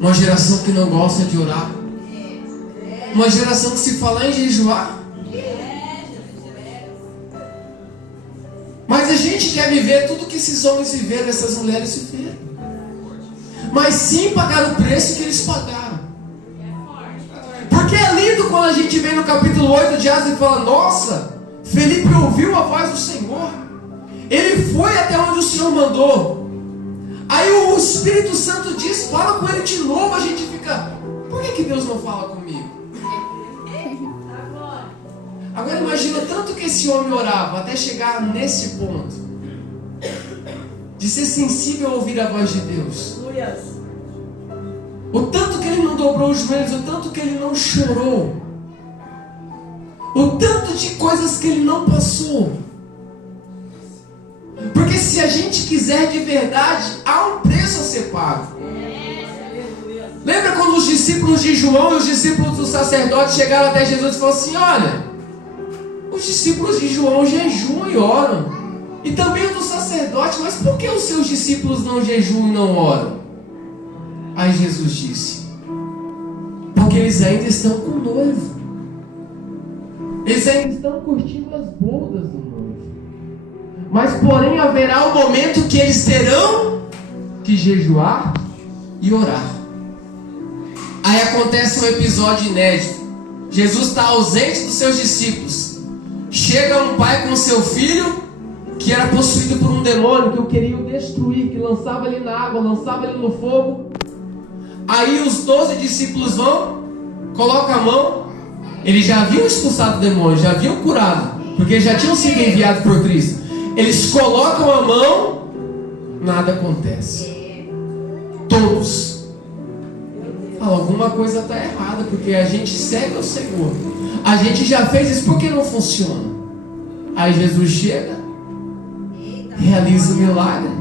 Uma geração que não gosta de orar. Uma geração que se falar em jejuar. Mas a gente quer viver tudo que esses homens viveram, essas mulheres viveram. Mas sim pagar o preço que eles pagaram. Porque é lindo quando a gente vê no capítulo 8 de Atos e fala: nossa, Felipe ouviu a voz do Senhor. Ele foi até onde o Senhor mandou. Aí o Espírito Santo diz, fala com ele de novo. A gente fica: por que Deus não fala comigo? Agora imagina tanto que esse homem orava até chegar nesse ponto de ser sensível a ouvir a voz de Deus. O tanto que ele não dobrou os joelhos, o tanto que ele não chorou, o tanto de coisas que ele não passou. Porque se a gente quiser de verdade, há um preço a ser pago. Lembra quando os discípulos de João e os discípulos do sacerdote chegaram até Jesus e falaram assim: olha, os discípulos de João jejuam e oram, e também o do sacerdote, mas por que os seus discípulos não jejuam e não oram? Aí Jesus disse: porque eles ainda estão com o noivo. Eles ainda estão curtindo as bodas do noivo. Mas porém haverá um momento que eles terão que jejuar e orar. Aí acontece um episódio inédito. Jesus está ausente dos seus discípulos. Chega um pai com seu filho que era possuído por um demônio que o queria destruir, que lançava ele na água, lançava ele no fogo. Aí os 12 discípulos vão, colocam a mão. Eles já haviam expulsado o demônio, já haviam curado, porque já tinham sido enviados por Cristo. Eles colocam a mão, nada acontece. Todos falam: alguma coisa está errada, porque a gente segue o Senhor, a gente já fez isso, por que não funciona? Aí Jesus chega, realiza o milagre.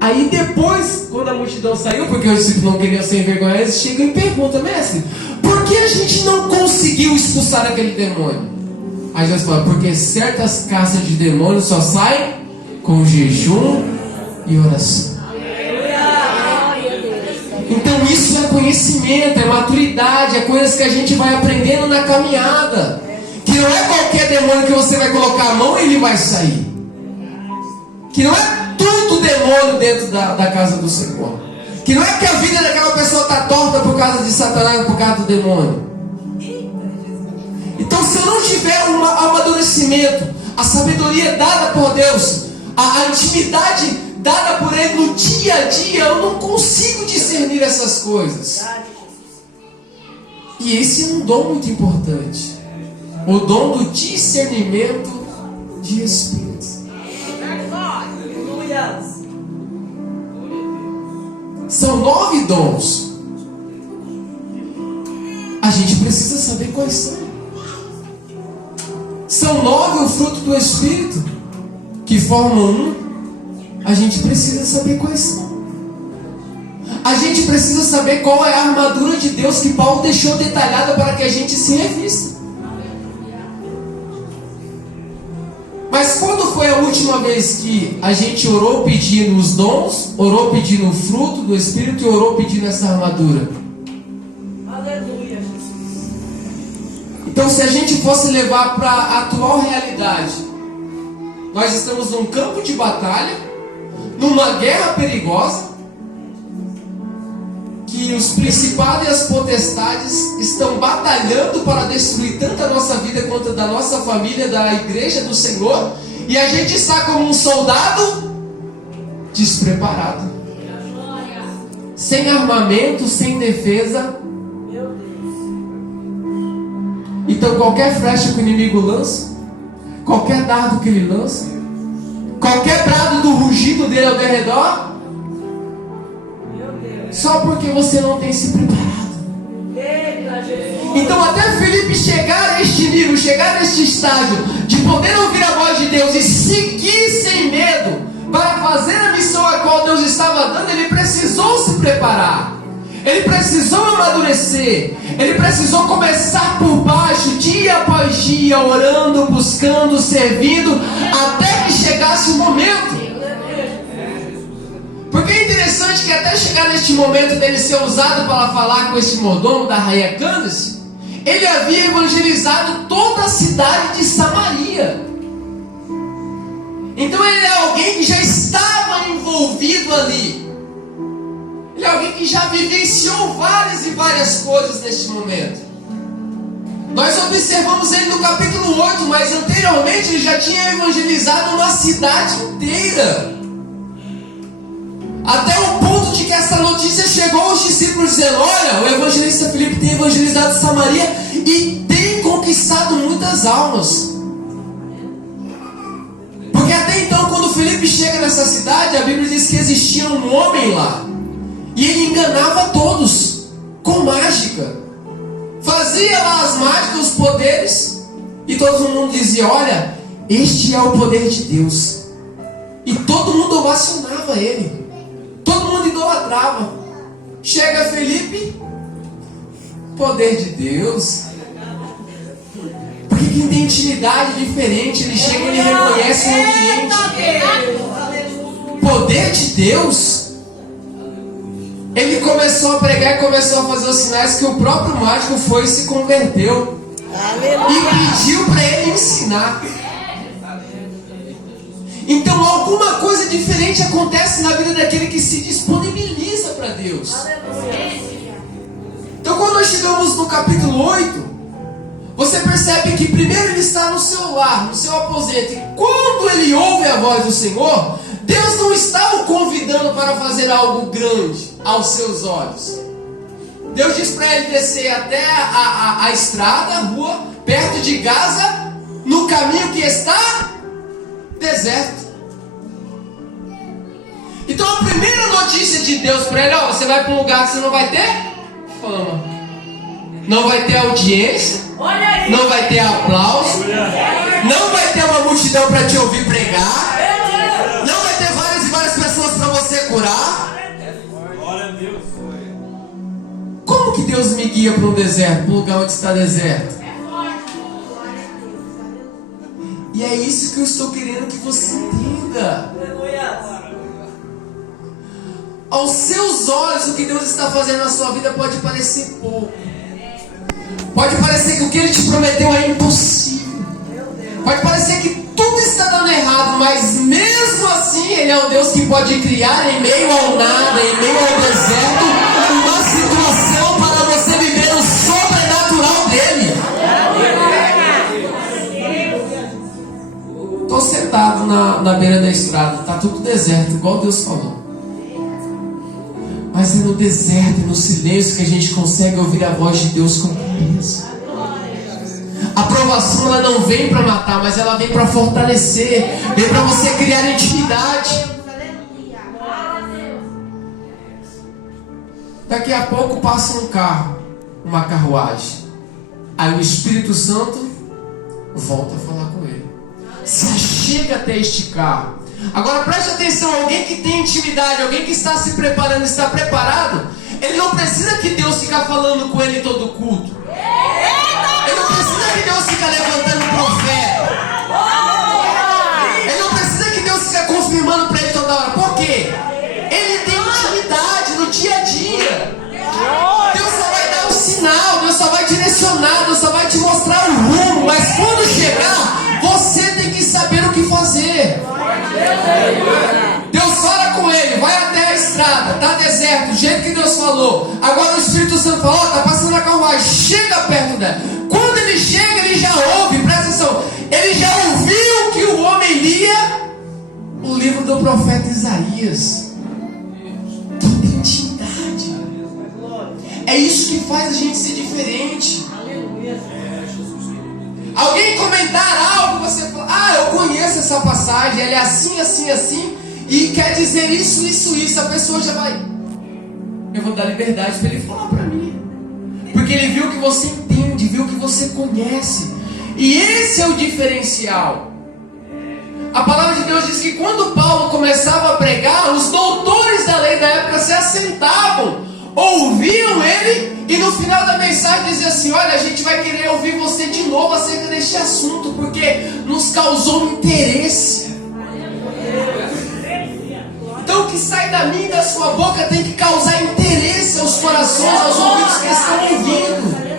Aí depois, quando a multidão saiu, porque os discípulos não queriam ser envergonhados, eles chegam e perguntam: mestre, por que a gente não conseguiu expulsar aquele demônio? Aí Jesus fala: porque certas castas de demônios só saem com jejum e oração. Então isso é conhecimento, é maturidade, é coisas que a gente vai aprendendo na caminhada. Que não é qualquer demônio que você vai colocar a mão e ele vai sair. Que não é tudo demônio dentro da casa do Senhor. Que não é que a vida daquela pessoa está torta por causa de Satanás, por causa do demônio. Então, se eu não tiver um amadurecimento, a sabedoria dada por Deus, a intimidade dada por Ele no dia a dia, eu não consigo discernir essas coisas. E esse é um dom muito importante. O dom do discernimento de espíritos. São 9 dons. A gente precisa saber quais são. São 9 o fruto do Espírito, que formam um. A gente precisa saber quais são. A gente precisa saber qual é a armadura de Deus que Paulo deixou detalhada para que a gente se revista. Mas quando foi a última vez que a gente orou pedindo os dons, orou pedindo o fruto do Espírito e orou pedindo essa armadura? Aleluia, Jesus. Então, se a gente fosse levar para a atual realidade, nós estamos num campo de batalha, numa guerra perigosa, que os principados e as potestades estão batalhando para destruir tanto a nossa vida quanto a da nossa família, da igreja do Senhor, e a gente está como um soldado despreparado, sem armamento, sem defesa. Então qualquer flecha que o inimigo lança, qualquer dardo que ele lança, qualquer brado do rugido dele ao derredor, só porque você não tem se preparado. Então até Felipe chegar a este nível, chegar neste estágio de poder ouvir a voz de Deus e seguir sem medo para fazer a missão a qual Deus estava dando, ele precisou se preparar. Ele precisou amadurecer. Ele precisou começar por baixo, dia após dia, orando, buscando, servindo, até que chegasse o momento. Porque é interessante interessante que até chegar neste momento dele ser usado para falar com este mordomo da rainha Candace, ele havia evangelizado toda a cidade de Samaria. Então ele é alguém que já estava envolvido ali. Ele é alguém que já vivenciou várias e várias coisas neste momento. Nós observamos ele no capítulo 8, mas anteriormente ele já tinha evangelizado uma cidade inteira. Até o ponto de que essa notícia chegou aos discípulos dizendo: olha, o evangelista Filipe tem evangelizado Samaria e tem conquistado muitas almas. Porque até então, quando Filipe chega nessa cidade, a Bíblia diz que existia um homem lá. E ele enganava todos com mágica. Fazia lá as mágicas, os poderes, e todo mundo dizia: olha, este é o poder de Deus. E todo mundo ovacionava ele. Todo mundo idolatrava. Chega Felipe, poder de Deus. Porque quem tem intimidade diferente, ele chega e ele reconhece o ambiente. Poder de Deus. Ele começou a pregar e começou a fazer os sinais que o próprio mágico foi e se converteu. E pediu para ele ensinar. Então alguma coisa diferente acontece na vida daquele que se disponibiliza para Deus. Então quando nós chegamos no capítulo 8, você percebe que primeiro ele está no seu lar, no seu aposento. E quando ele ouve a voz do Senhor, Deus não está o convidando para fazer algo grande aos seus olhos. Deus diz para ele descer até a estrada, a rua, perto de Gaza, no caminho que está deserto. Então a primeira notícia de Deus para ele: ó, você vai para um lugar que você não vai ter fama, não vai ter audiência, não vai ter aplauso, não vai ter uma multidão para te ouvir pregar, não vai ter várias e várias pessoas para você curar. Como que Deus me guia para um deserto, para um lugar onde está deserto? E é isso que eu estou querendo que você entenda. Aos seus olhos, o que Deus está fazendo na sua vida pode parecer pouco. Pode parecer que o que Ele te prometeu é impossível. Pode parecer que tudo está dando errado, mas mesmo assim Ele é o Deus que pode criar em meio ao nada, em meio ao deserto, uma situação para você viver o sobrenatural dEle. Estou sentado na beira da estrada, está tudo deserto, igual Deus falou. Mas é no deserto e no silêncio que a gente consegue ouvir a voz de Deus com clareza. A provação ela não vem para matar, mas ela vem para fortalecer, vem para você criar intimidade. Daqui a pouco passa um carro, uma carruagem. Aí o Espírito Santo volta a falar com ele. Se achega até este carro. Agora preste atenção, alguém que tem intimidade, alguém que está se preparando, está preparado, ele não precisa que Deus fique falando com ele todo culto. Ele não precisa que Deus fique levantando um profeta. Ele não precisa que Deus fique confirmando para ele toda hora. Por quê? Ele tem intimidade no dia a dia. Deus só vai dar um sinal, Deus só vai direcionar, Deus só vai te mostrar o rumo. Mas quando chegar, você tem que saber o que fazer. Deus fala com ele, vai até a estrada, tá deserto, do jeito que Deus falou. Agora o Espírito Santo fala: ó, tá passando a carruagem, chega perto dela. Quando ele chega, ele já ouve, presta atenção, ele já ouviu que o homem lia o livro do profeta Isaías. Toda intimidade. É isso que faz a gente ser diferente. Alguém comentar algo, você fala: ah, eu conheço essa passagem, ela é assim, assim, assim, e quer dizer isso, isso, isso. A pessoa já vai: eu vou dar liberdade para ele falar para mim, porque ele viu que você entende, viu que você conhece. E esse é o diferencial. A palavra de Deus diz que quando Paulo começava a pregar, os doutores da lei da época se assentavam, ouviam ele, e no final da mensagem dizia assim: olha, a gente vai querer ouvir você de novo acerca deste assunto, porque nos causou interesse. Então o que sai da minha e da sua boca tem que causar interesse aos corações, aos ouvidos que estão ouvindo.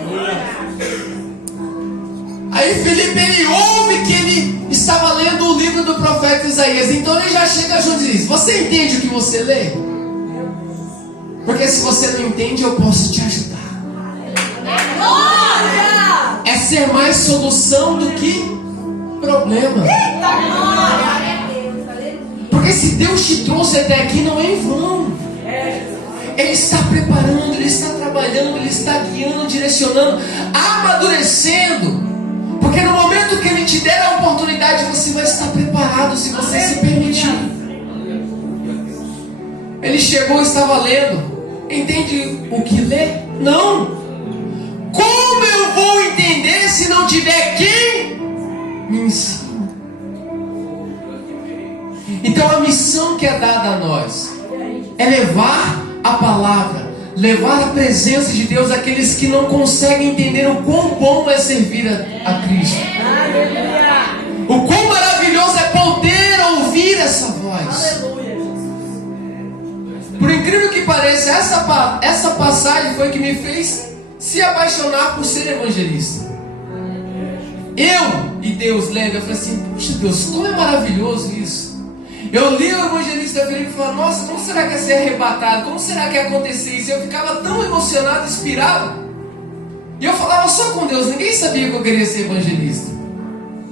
Aí Felipe, ele ouve que ele estava lendo o livro do profeta Isaías. Então ele já chega junto e diz: você entende o que você lê? Porque se você não entende, eu posso te ajudar. É ser mais solução do que problema. Porque se Deus te trouxe até aqui, não é em vão. Ele está preparando, Ele está trabalhando, Ele está guiando, direcionando, amadurecendo. Porque no momento que Ele te der a oportunidade, você vai estar preparado, se você se permitir. Ele chegou e estava lendo. Entende o que lê? Não. Como eu vou entender se não tiver quem me ensina? Então a missão que é dada a nós é levar a palavra, levar a presença de Deus àqueles que não conseguem entender o quão bom é servir a Cristo. O quão maravilhoso é poder ouvir essa voz. Por incrível que pareça, essa passagem foi que me fez se apaixonar por ser evangelista. Eu e Deus lendo, eu falei assim: puxa Deus, como é maravilhoso isso. Eu li o evangelista Felipe e falava: nossa, como será que é ser arrebatado? Como será que ia acontecer isso? Eu ficava tão emocionado, inspirado. E eu falava só com Deus, ninguém sabia que eu queria ser evangelista.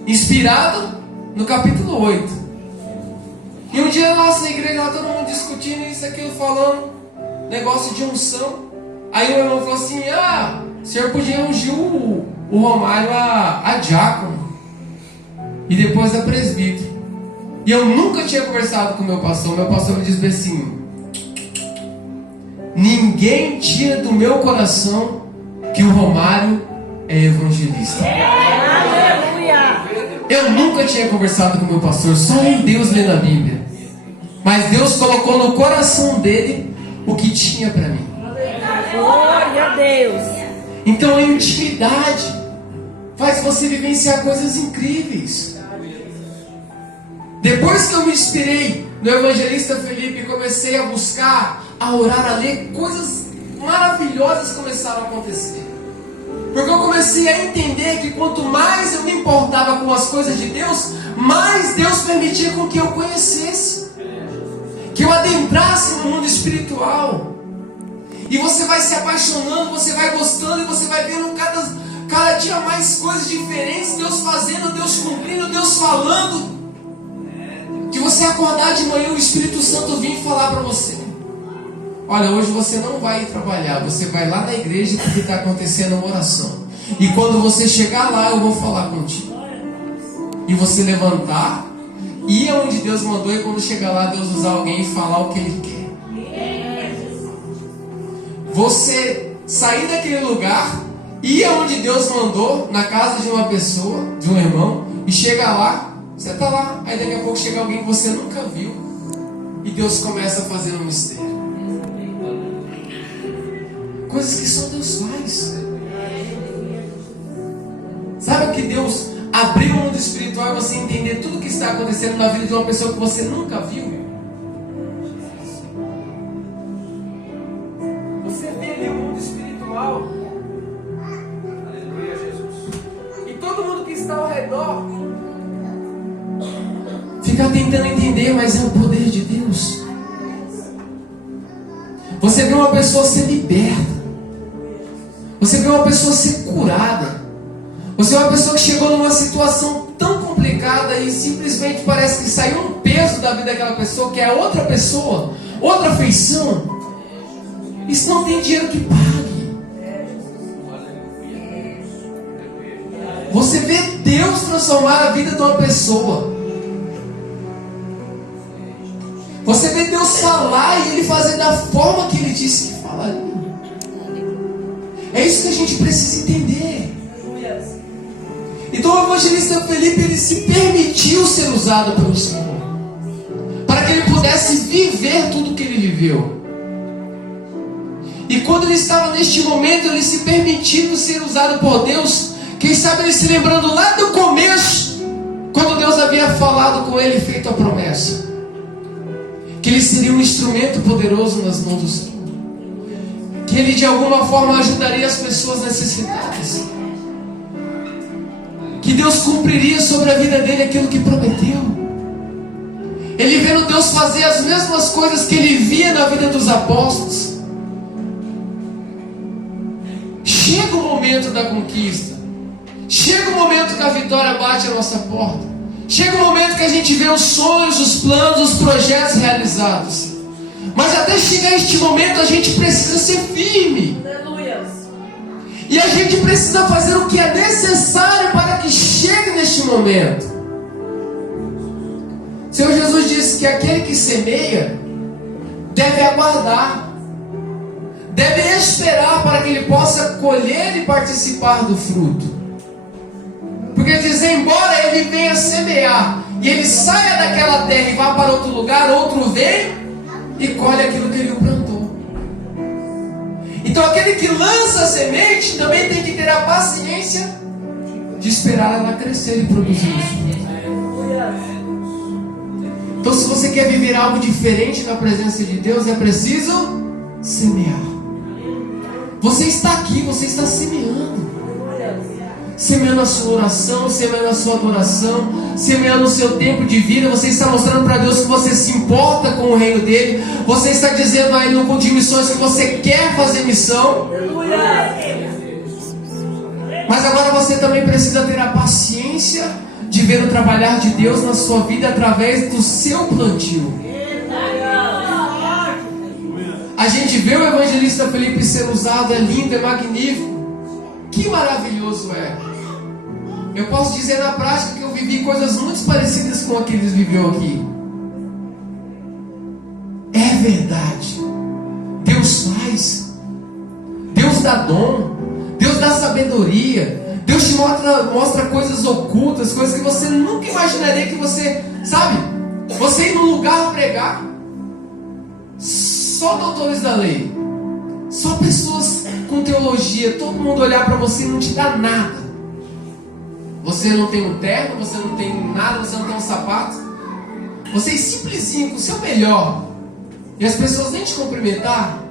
Inspirado no capítulo 8. E um dia na nossa igreja, lá todo mundo discutindo isso, aquilo, falando negócio de unção. Aí o irmão falou assim: ah, o senhor podia ungir o Romário a diácono e depois a presbítero. E eu nunca tinha conversado com o meu pastor. Meu pastor me disse assim: ninguém tira do meu coração que o Romário é evangelista. Eu nunca tinha conversado com o meu pastor, só um Deus lendo a Bíblia. Mas Deus colocou no coração dele o que tinha para mim. Glória a Deus. Então a intimidade faz você vivenciar coisas incríveis. Depois que eu me inspirei no evangelista Felipe e comecei a buscar, a orar, a ler, coisas maravilhosas começaram a acontecer. Porque eu comecei a entender que quanto mais eu me importava com as coisas de Deus, mais Deus permitia com que eu conhecesse, que eu adentrasse no mundo espiritual. E você vai se apaixonando, você vai gostando, e você vai vendo cada dia mais coisas diferentes, Deus fazendo, Deus cumprindo, Deus falando. Que você acordar de manhã, o Espírito Santo vir falar para você: olha, hoje você não vai ir trabalhar, você vai lá na igreja porque está acontecendo uma oração. E quando você chegar lá, eu vou falar contigo. E você levantar, ir aonde Deus mandou, e quando chegar lá, Deus usar alguém e falar o que Ele quer. Você sair daquele lugar, ir aonde Deus mandou, na casa de uma pessoa, de um irmão, e chegar lá, você está lá, aí daqui a pouco chega alguém que você nunca viu, e Deus começa a fazer um mistério. Coisas que só Deus faz. Sabe o que Deus abriu o mundo espiritual e você entender tudo o que está acontecendo na vida de uma pessoa que você nunca viu? Você vê ali o mundo espiritual. Aleluia, Jesus. E todo mundo que está ao redor fica tentando entender, mas é o poder de Deus. Você vê uma pessoa ser liberta. Você vê uma pessoa ser curada. Você vê uma pessoa que chegou numa situação tão complicada e simplesmente parece que saiu um peso da vida daquela pessoa, que é outra pessoa, outra feição. Isso não tem dinheiro que pague. Você vê Deus transformar a vida de uma pessoa. Você vê Deus falar e Ele fazer da forma que Ele disse que falaria. É isso que a gente precisa entender. Então o evangelista Felipe, ele se permitiu ser usado pelo Senhor, para que ele pudesse viver tudo que ele viveu. E quando ele estava neste momento, ele se permitindo ser usado por Deus. Quem sabe ele se lembrando lá do começo, quando Deus havia falado com ele e feito a promessa, que ele seria um instrumento poderoso nas mãos do Senhor, que ele de alguma forma ajudaria as pessoas necessitadas, que Deus cumpriria sobre a vida dele aquilo que prometeu. Ele vendo Deus fazer as mesmas coisas que ele via na vida dos apóstolos. Chega o momento da conquista, chega o momento que a vitória bate a nossa porta, chega o momento que a gente vê os sonhos, os planos, os projetos realizados. Mas até chegar este momento a gente precisa ser firme. E a gente precisa fazer o que é necessário para que chegue neste momento. O Senhor Jesus disse que aquele que semeia deve aguardar, deve esperar para que ele possa colher e participar do fruto. Porque diz, embora ele venha semear e ele saia daquela terra e vá para outro lugar, outro vem e colhe aquilo que ele plantou. Então aquele que lança a semente também tem que ter a paciência de esperar ela crescer e produzir. Então se você quer viver algo diferente na presença de Deus, é preciso semear. Você está aqui, você está semeando. Semeando a sua oração, semeando a sua adoração, semeando o seu tempo de vida. Você está mostrando para Deus que você se importa com o reino dele. Você está dizendo aí no culto de missões que você quer fazer missão. Mas agora você também precisa ter a paciência de ver o trabalhar de Deus na sua vida através do seu plantio. A gente vê o evangelista Felipe ser usado, é lindo, é magnífico. Que maravilhoso é. Eu posso dizer na prática que eu vivi coisas muito parecidas com o que eles viveu aqui. É verdade. Deus faz. Deus dá dom. Deus dá sabedoria. Deus te mostra coisas ocultas, coisas que você nunca imaginaria que você, sabe? Você ir num lugar pregar, só doutores da lei, só pessoas com teologia, todo mundo olhar para você e não te dá nada. Você não tem um terno, você não tem nada, você não tem um sapato. Você é simplesinho, com o seu melhor. E as pessoas nem te cumprimentar.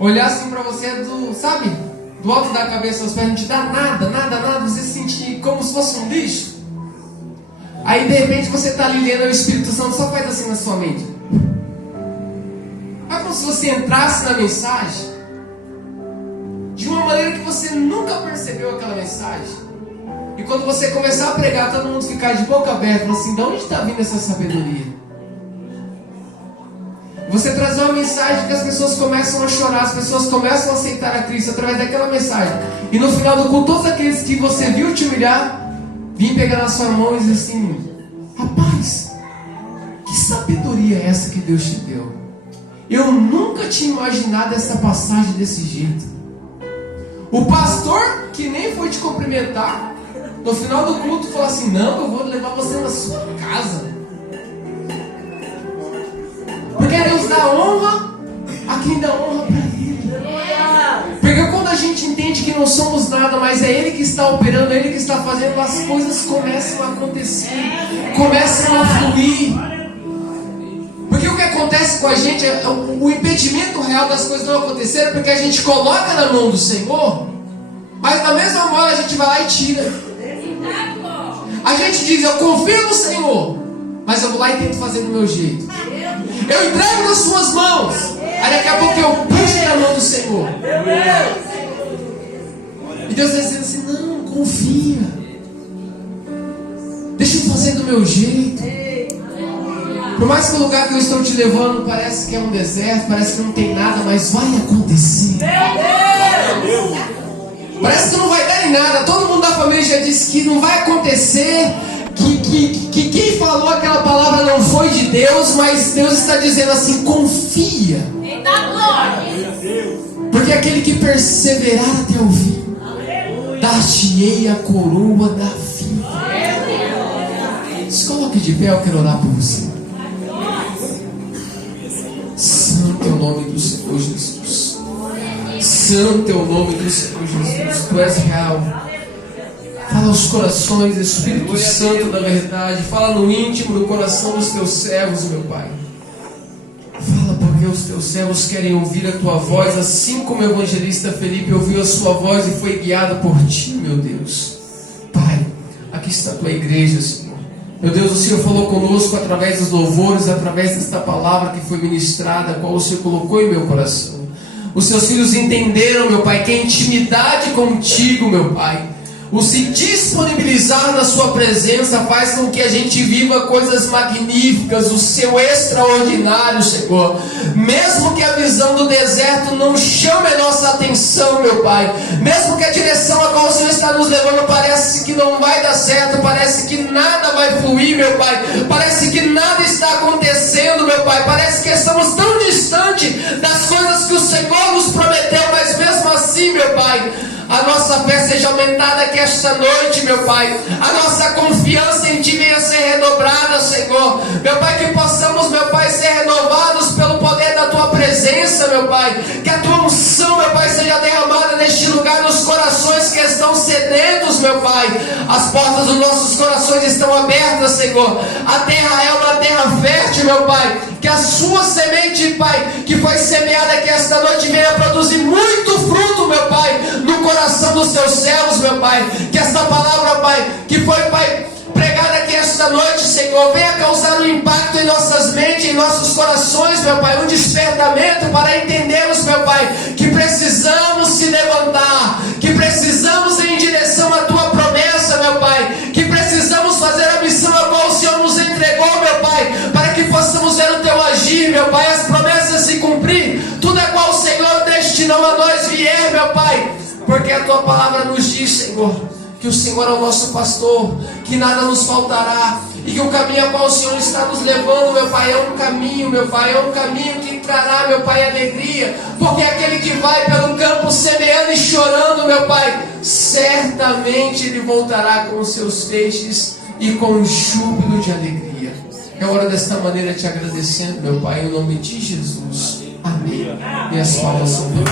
Olhar assim para você sabe? Do alto da cabeça aos pés, não te dá nada, nada, nada. Você se sentir como se fosse um lixo. Aí de repente você está ali lendo, o Espírito Santo só faz assim na sua mente. É como se você entrasse na mensagem de uma maneira que você nunca percebeu aquela mensagem. E quando você começar a pregar, todo mundo ficar de boca aberta, assim, de onde está vindo essa sabedoria? Você trazer uma mensagem que as pessoas começam a chorar, as pessoas começam a aceitar a Cristo através daquela mensagem. E no final do culto, todos aqueles que você viu te humilhar, vim pegar na sua mão e dizer assim: rapaz, que sabedoria é essa que Deus te deu? Eu nunca tinha imaginado essa passagem desse jeito. O pastor que nem foi te cumprimentar, no final do culto falou assim: não, eu vou levar você na sua casa. Porque Deus dá honra a quem dá honra para Ele. Porque quando a gente entende que não somos nada, mas é Ele que está operando, é Ele que está fazendo, as coisas começam a acontecer, começam a fluir. Porque o que acontece com a gente, o impedimento real das coisas não acontecerem, porque a gente coloca na mão do Senhor, mas na mesma hora a gente vai lá e tira. A gente diz: eu confio no Senhor, mas eu vou lá e tento fazer do meu jeito. Eu entrego nas suas mãos, aí daqui a pouco eu puxo na mão do Senhor. E Deus está dizendo assim: não, confia, deixa eu fazer do meu jeito. Por mais que o lugar que eu estou te levando parece que é um deserto, parece que não tem nada, mas vai acontecer. Parece que não vai dar em nada. Todo mundo da família já disse que não vai acontecer, que quem falou aquela palavra não foi de Deus, mas Deus está dizendo assim: confia. Porque aquele que perseverar até o fim, dar-te-ei a coroa da vida. Se coloque de pé, eu quero orar por você. Santo é o nome do Senhor Jesus. Santo é o nome do Senhor Jesus. Tu és real. Fala aos corações, Espírito Santo da verdade. Fala no íntimo do coração dos teus servos, meu Pai. Fala porque os teus servos querem ouvir a tua voz, assim como o evangelista Felipe ouviu a sua voz e foi guiado por ti, meu Deus. Pai, aqui está a tua igreja, Senhor. Meu Deus, o Senhor falou conosco através dos louvores, através desta palavra que foi ministrada, a qual o Senhor colocou em meu coração. Os seus filhos entenderam, meu Pai, que a intimidade contigo, meu Pai, o se disponibilizar na sua presença faz com que a gente viva coisas magníficas, o seu extraordinário, Senhor. Mesmo que a visão do deserto não chame a nossa atenção, meu Pai, mesmo que a direção a qual o Senhor está nos levando parece que não vai dar certo, parece que nada vai fluir, meu Pai, parece que nada está acontecendo, meu Pai, parece que estamos tão distante das coisas que o Senhor nos prometeu, mas mesmo assim, meu Pai, a nossa fé seja aumentada aqui esta noite, meu Pai. A nossa confiança em Ti venha ser redobrada, Senhor. Meu Pai, que possamos, meu Pai, ser renovados pelo poder da Tua presença, meu Pai. Que a Tua unção, meu Pai, seja derramada neste lugar nos corações que estão sedentos, meu Pai. As portas dos nossos corações estão abertas, Senhor. A terra é uma terra fértil, meu Pai. Que a sua semente, Pai, que foi semeada aqui esta noite, venha produzir muito fruto, meu Pai, no coração dos teus servos, meu Pai. Que esta palavra, Pai, que foi, Pai, pregada aqui esta noite, Senhor, venha causar um impacto em nossas mentes, em nossos corações, meu Pai, um despertamento para entendermos, meu Pai, que precisamos se levantar, que precisamos ir em direção à Tua promessa, meu Pai, que precisamos fazer a missão a qual o Senhor nos entregou, meu Pai, para que possamos ver o Teu agir, meu Pai, as promessas se cumprir, tudo é qual o Senhor destinou a nós vier, meu Pai, porque a Tua palavra nos diz, Senhor, que o Senhor é o nosso pastor, que nada nos faltará, e que o caminho a qual o Senhor está nos levando, meu Pai, é um caminho, meu Pai, é um caminho que trará, meu Pai, alegria, porque aquele que vai pelo campo semeando e chorando, meu Pai, certamente ele voltará com os seus feixes e com um júbilo de alegria. É hora desta maneira te agradecendo, meu Pai, em nome de Jesus. Amém. E as palmas são Deus.